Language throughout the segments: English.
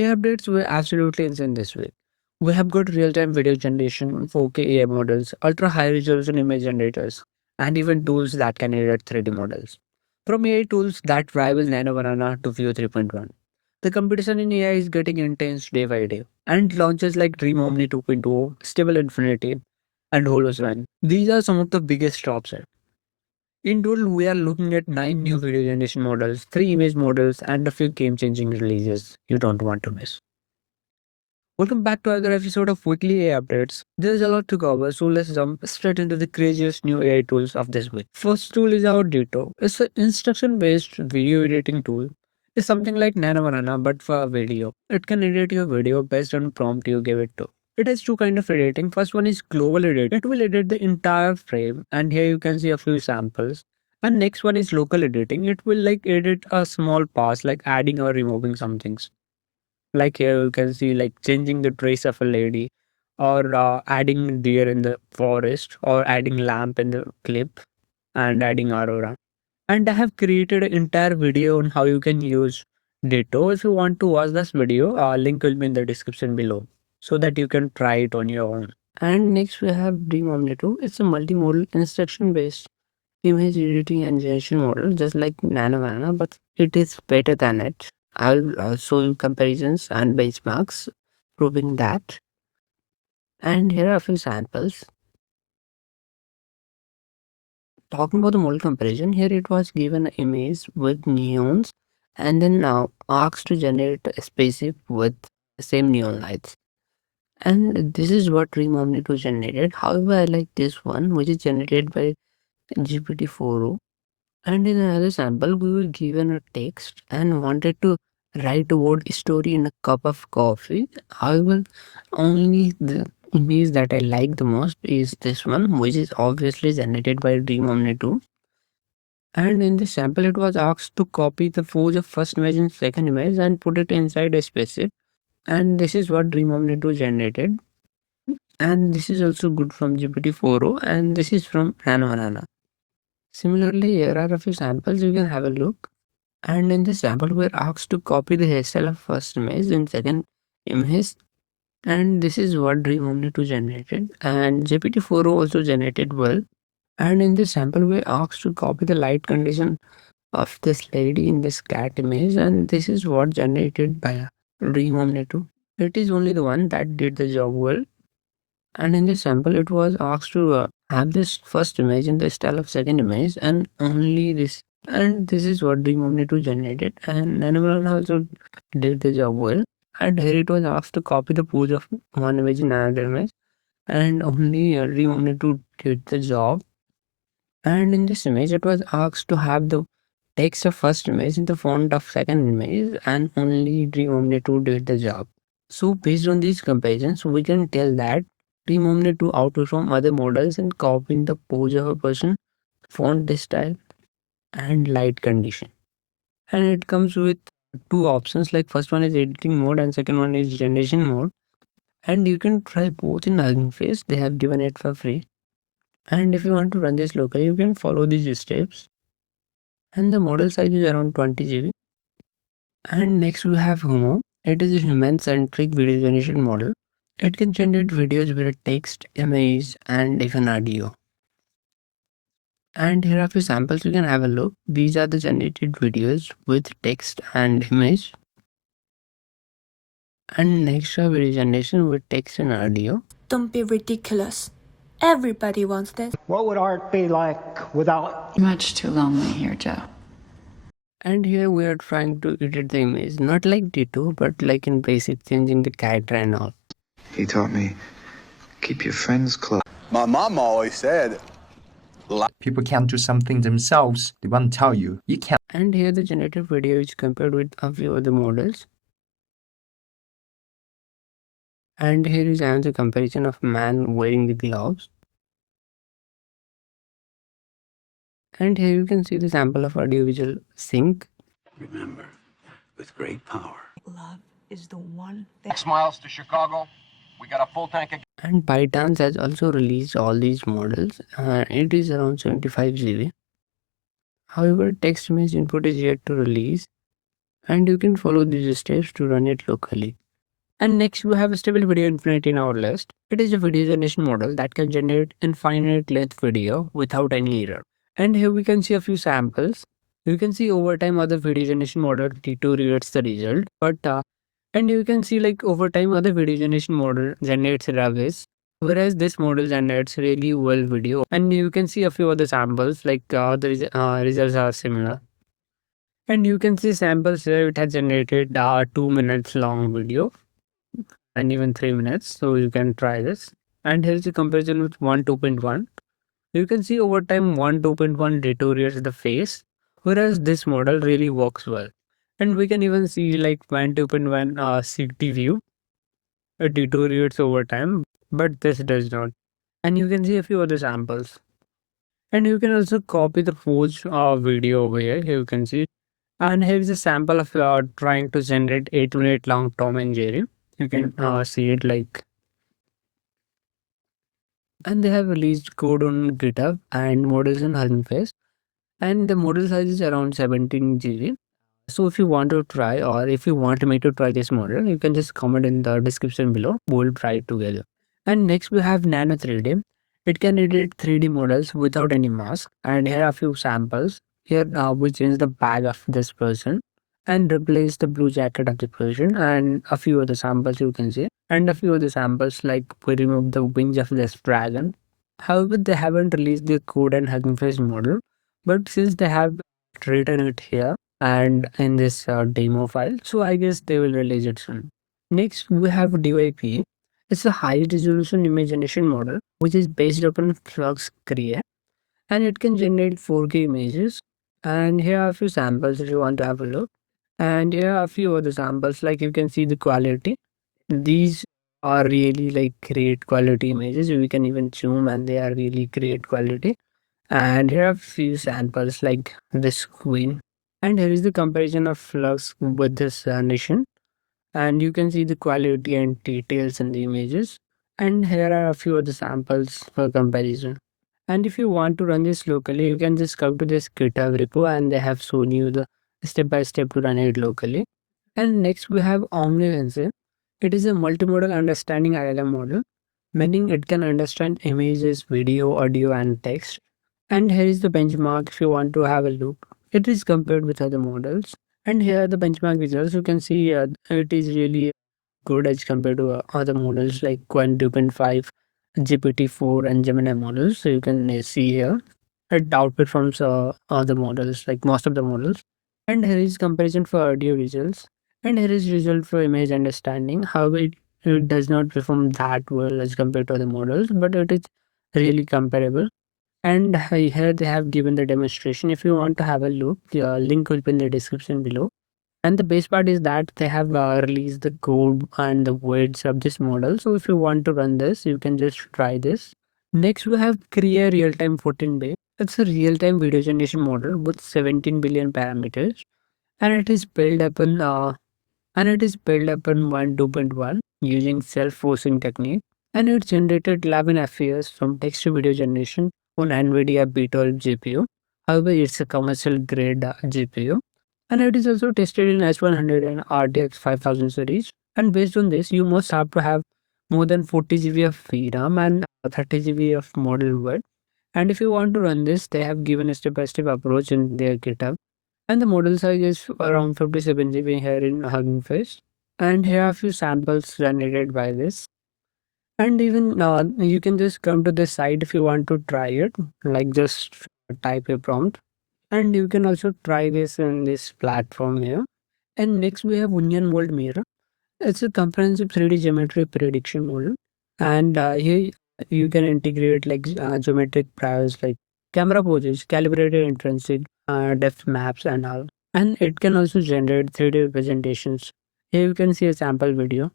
AI updates were absolutely insane this week. We have got real-time video generation, 4K AI models, ultra-high resolution image generators, and even tools that can generate 3D models. From AI tools that rival Nano Banana to View 3.1. The competition in AI is getting intense day by day, and launches like DreamOmni 2.0, Stable Infinity, and Holocine. These are some of the biggest drops. In total, we are looking at 9 new video generation models, 3 image models, and a few game-changing releases you don't want to miss. Welcome back to another episode of Weekly AI Updates. There's a lot to cover, so let's jump straight into the craziest new AI tools of this week. First tool is our Ditto. It's an instruction-based video editing tool. It's something like Nano Banana but for video. It can edit your video based on prompt you give it to. It has two kind of editing. First one is global edit. It will edit the entire frame, and here you can see a few samples. And next one is local editing. It will like edit a small parts, like adding or removing some things. Like here you can see like changing the trace of a lady, or adding deer in the forest, or adding lamp in the clip, and adding aurora. And I have created an entire video on how you can use Ditto. If you want to watch this video, link will be in the description below so that you can try it on your own. And next we have DreamOmni 2. It's a multi-modal instruction based image editing and generation model, just like Nano, but it is better than it. I'll show you comparisons and benchmarks proving that. And here are a few samples. Talking about the model comparison, here it was given an image with neons and then now asked to generate a spaceship with the same neon lights. And this is what DreamOmni 2 generated. However, I like this one, which is generated by GPT-4o. And in another sample, we were given a text and wanted to write a word story in a cup of coffee. However, only the image that I like the most is this one, which is obviously generated by DreamOmni 2. And in this sample, it was asked to copy the pose of first image and second image and put it inside a spaceship. And this is what DreamOmni 2 generated. And this is also good from GPT-4o, and this is from Nano. Similarly, here are a few samples you can have a look. And in this sample, we're asked to copy the hairstyle of first image and second image. And this is what DreamOmni 2 generated. And GPT-4o also generated well. And in this sample, we're asked to copy the light condition of this lady in this cat image. And this is what generated by DreamOmni 2. It is only the one that did the job well. And in this sample, it was asked to have this first image in the style of second image and only this. And this is what DreamOmni 2 generated. And Nano also did the job well. And here it was asked to copy the pose of one image in another image. And only DreamOmni 2 did the job. And in this image, it was asked to have the text of first image in the font of second image. And only DreamOmni 2 did the job. So based on these comparisons, we can tell that DreamOmni 2 outperform other models in copying the pose of a person, font style, and light condition. And it comes with two options, like first one is editing mode and second one is generation mode. And you can try both in Hugging Face. They have given it for free. And if you want to run this locally, you can follow these steps. And the model size is around 20 GB. And next we have Humo. It is a human-centric video generation model. It can generate videos with text, image, and even audio. And here are a few samples you can have a look. These are the generated videos with text and image. And next are video generation with text and audio. Don't be ridiculous. Everybody wants this. What would art be like without? Much too lonely here, Joe. And here we are trying to edit the image, not like Ditto, but like in basic, changing the character and all. He taught me, keep your friends close. My mom always said, people can't do something themselves, they won't tell you. You can't. And here the generated video is compared with a few other models. And here is another comparison of man wearing the gloves. And here you can see the sample of audiovisual sync. Remember, with great power. Love is the one thing. 6 miles to Chicago. We got a full tank of... And ByteDance has also released all these models. It is around 75 GB. However, text image input is yet to release. and you can follow these steps to run it locally. And next we have a stable video infinite in our list. It is a video generation model that can generate infinite length video without any error. And here we can see a few samples. You can see over time other video generation model Ditto reads the result, but and you can see like over time other video generation model generates rubbish, whereas this model generates really well video. And you can see a few other samples like results are similar. And you can see samples here. It has generated 2 minutes long video and even 3 minutes. So you can try this. And here's the comparison with 1 2.1. You can see over time 1 2.1 deteriorates the face, whereas this model really works well. And we can even see like 1 2.1 CT view. It deteriorates over time, but this does not. And you can see a few other samples. And you can also copy the forged video over here. Here you can see. And here is a sample of trying to generate 8-minute long Tom and Jerry. You can see it like, and they have released code on GitHub and models in Hugging Face, and the model size is around 17 GB. So if you want to try, or if you want me to try this model, you can just comment in the description below. We'll try it together. And next we have nano3d. It can edit 3D models without any mask. And here are a few samples. Here we change the bag of this person and replace the blue jacket of the person, and a few other samples you can see. And a few other samples like we remove the wings of this dragon. However, they haven't released the code and Hugging Face model, but since they have written it here and in this demo file, so I guess they will release it soon. Next we have DyPe. It's a high resolution image generation model which is based upon Flux Krea, and it can generate 4K images. And here are a few samples if you want to have a look. And here are a few other samples, like you can see the quality. These are really like great quality images. We can even zoom and they are really great quality. And here are a few samples like this queen. And here is the comparison of Flux with this nation. And you can see the quality and details in the images. And here are a few other samples for comparison. And if you want to run this locally, you can just come to this GitHub repo and they have shown you the step by step to run it locally. And next we have Omnivinci. It is a multi-modal understanding LLM model, meaning it can understand images, video, audio, and text. And here is the benchmark if you want to have a look. It is compared with other models. And here are the benchmark results. You can see it is really good as compared to other models like Quant 2.5, GPT-4, and Gemini models. So you can see here it outperforms other models like most of the models. And here is comparison for audio results. And here is result for image understanding. However, it does not perform that well as compared to other models, but it is really comparable. And here they have given the demonstration. If you want to have a look, the link will be in the description below. And the best part is that they have released the code and the weights of this model. So if you want to run this, you can just try this. Next, we have Krea Real-Time 14-Bay. It's a real-time video generation model with 17 billion parameters, and it is built upon 1 2.1 using self-forcing technique, and it generated 11 FPS from text to video generation on nvidia B12 GPU. However, it's a commercial grade GPU, and it is also tested in S100 and RTX 5000 series. And based on this, you must have to have more than 40 GB of VRAM and 30 GB of model width. And if you want to run this, they have given a step-by-step approach in their GitHub. And the model size is around 57 GB here in Hugging Face. And here are a few samples generated by this. And even you can just come to this site if you want to try it, like just type a prompt. And you can also try this in this platform here. And next we have Hunyuan World Mirror. It's a comprehensive 3D geometry prediction model. And here you can integrate like geometric priors like camera poses, calibrated intrinsic depth maps and all. And it can also generate 3D representations. Here you can see a sample video.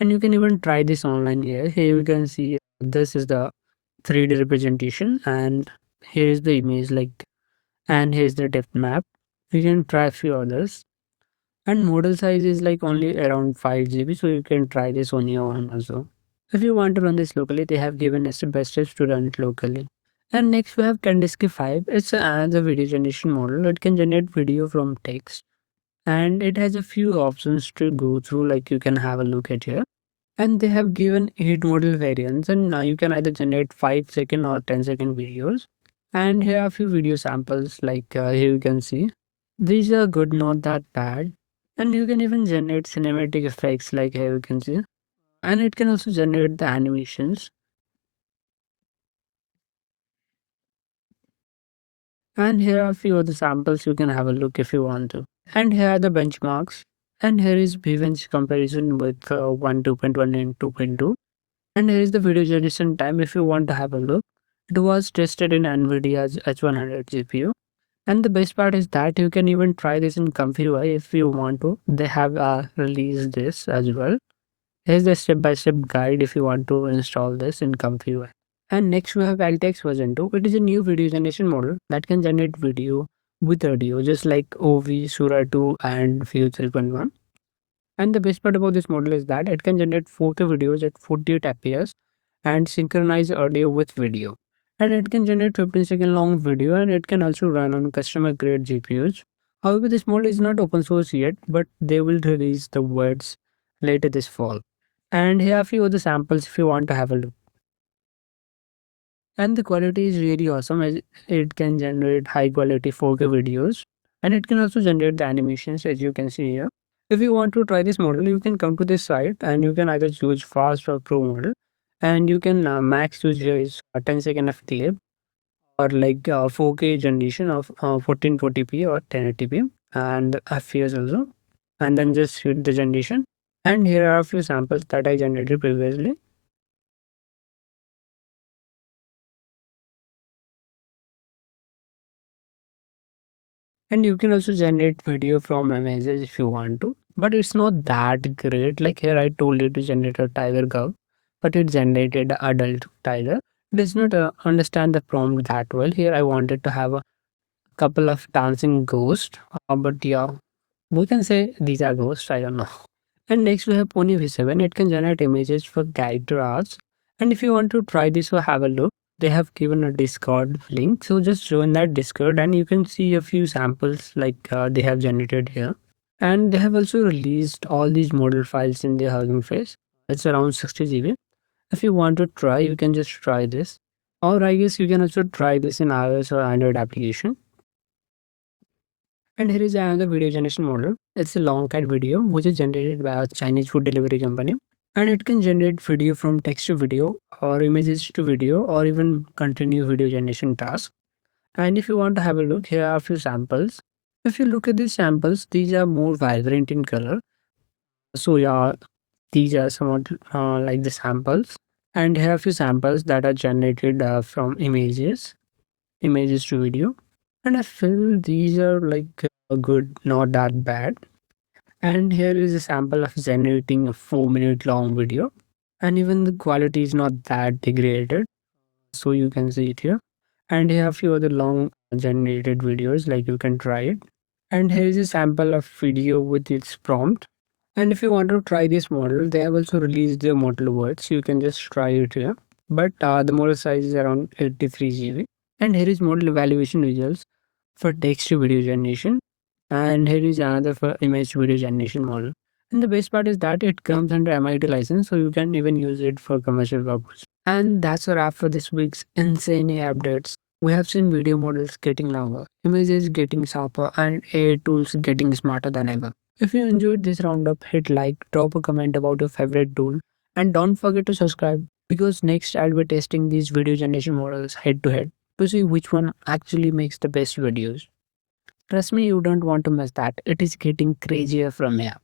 And you can even try this online here. Here you can see this is the 3D representation, and here is the image like, and here's the depth map. You can try a few others. And model size is like only around 5 GB, so you can try this on your own also. If you want to run this locally, they have given us the best steps to run it locally. And next we have kandinsky 5. It's another video generation model. It can generate video from text, and it has a few options to go through, like you can have a look at here. And they have given 8 model variants, and now you can either generate 5-second or 10-second videos. And here are a few video samples, like here you can see. These are good, not that bad. And you can even generate cinematic effects, like here you can see. And it can also generate the animations. And here are a few other samples, you can have a look if you want to. And here are the benchmarks. And here is Bhavan's comparison with 1 2.1 and 2.2. And here is the video generation time if you want to have a look. It was tested in nvidia's H100 GPU. And the best part is that you can even try this in Comfy UI if you want to. They have released this as well. Here's the step-by-step guide if you want to install this in Comfy UI. And next we have LTX version 2. It is a new video generation model that can generate video with audio just like OV, Sura 2 and Fuel 3.1. And the best part about this model is that it can generate 4K videos at 48 fps and synchronize audio with video. And it can generate 15-second long video, and it can also run on customer grade GPUs. However, this model is not open source yet, but they will release the words later this fall. And here are a few other samples if you want to have a look. And the quality is really awesome as it can generate high quality 4K videos, and it can also generate the animations as you can see here. If you want to try this model, you can come to this site and you can either choose fast or pro model, and you can max choose here is 10 second of clip or like 4K generation of 1440p or 1080p and FPS also, and then just hit the generation. And here are a few samples that I generated previously. And you can also generate video from images if you want to, but it's not that great. Like here, I told you to generate a tiger cub, but it generated a adult tiger. It does not understand the prompt that well. Here, I wanted to have a couple of dancing ghosts, but yeah, we can say these are ghosts. I don't know. And next we have Pony V7. It can generate images for character arts. And if you want to try this or have a look, they have given a Discord link. So just join that Discord and you can see a few samples like they have generated here. And they have also released all these model files in their Hugging Face. It's around 60 GB. If you want to try, you can just try this. Or I guess you can also try this in iOS or Android application. And here is another video generation model. It's a long cat video which is generated by a Chinese food delivery company. And it can generate video from text to video or images to video or even continue video generation task. And if you want to have a look, here are a few samples. If you look at these samples, these are more vibrant in color. So yeah, these are somewhat like the samples. And here are a few samples that are generated from images to video. And I feel these are like good, not that bad. And here is a sample of generating a 4-minute long video. And even the quality is not that degraded. So you can see it here. And here are a few other long generated videos, like you can try it. And here is a sample of video with its prompt. And if you want to try this model, they have also released the model words. You can just try it here. But the model size is around 83 GB. And here is model evaluation results for text to video generation. And here is another for image to video generation model. And the best part is that it comes under MIT license, so you can even use it for commercial purpose. And that's a wrap for this week's insane AI updates. We have seen video models getting longer, images getting sharper, and AI tools getting smarter than ever. If you enjoyed this roundup, hit like, drop a comment about your favorite tool, and don't forget to subscribe because next I'll be testing these video generation models head to head to see which one actually makes the best videos. Trust me, you don't want to miss that. It is getting crazier from here.